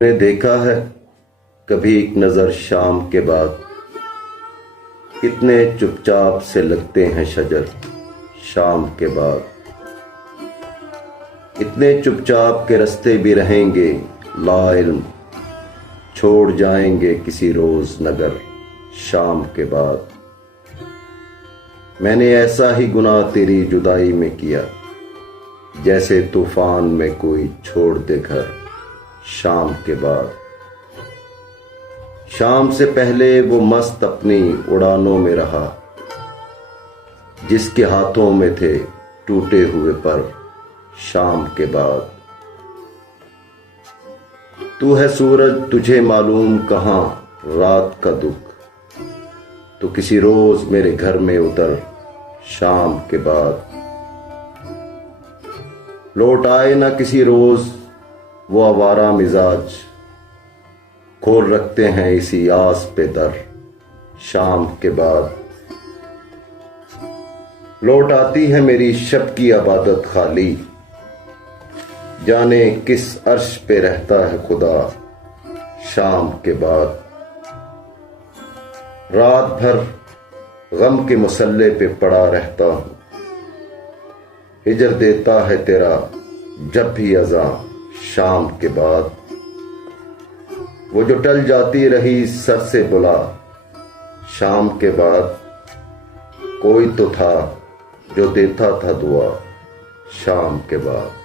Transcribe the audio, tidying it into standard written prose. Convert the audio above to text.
نے دیکھا ہے کبھی ایک نظر شام کے بعد، کتنے چپ چاپ سے لگتے ہیں شجر شام کے بعد، اتنے چپ چاپ کے رستے بھی رہیں گے لا علم، چھوڑ جائیں گے کسی روز نگر شام کے بعد۔ میں نے ایسا ہی گناہ تیری جدائی میں کیا، جیسے طوفان میں کوئی چھوڑ دے گھر شام کے بعد۔ شام سے پہلے وہ مست اپنی اڑانوں میں رہا، جس کے ہاتھوں میں تھے ٹوٹے ہوئے پر شام کے بعد۔ تو ہے سورج، تجھے معلوم کہاں رات کا دکھ، تو کسی روز میرے گھر میں اتر شام کے بعد۔ لوٹ آئے نہ کسی روز وہ آوارہ مزاج، کھول رکھتے ہیں اسی آس پہ در شام کے بعد۔ لوٹ آتی ہے میری شب کی عبادت خالی، جانے کس عرش پہ رہتا ہے خدا شام کے بعد۔ رات بھر غم کے مسلح پہ پڑا رہتا ہوں، ہجر دیتا ہے تیرا جب بھی اذاں شام کے بعد۔ وہ جو ٹل جاتی رہی سر سے بلا شام کے بعد، کوئی تو تھا جو دیتا تھا دعا شام کے بعد۔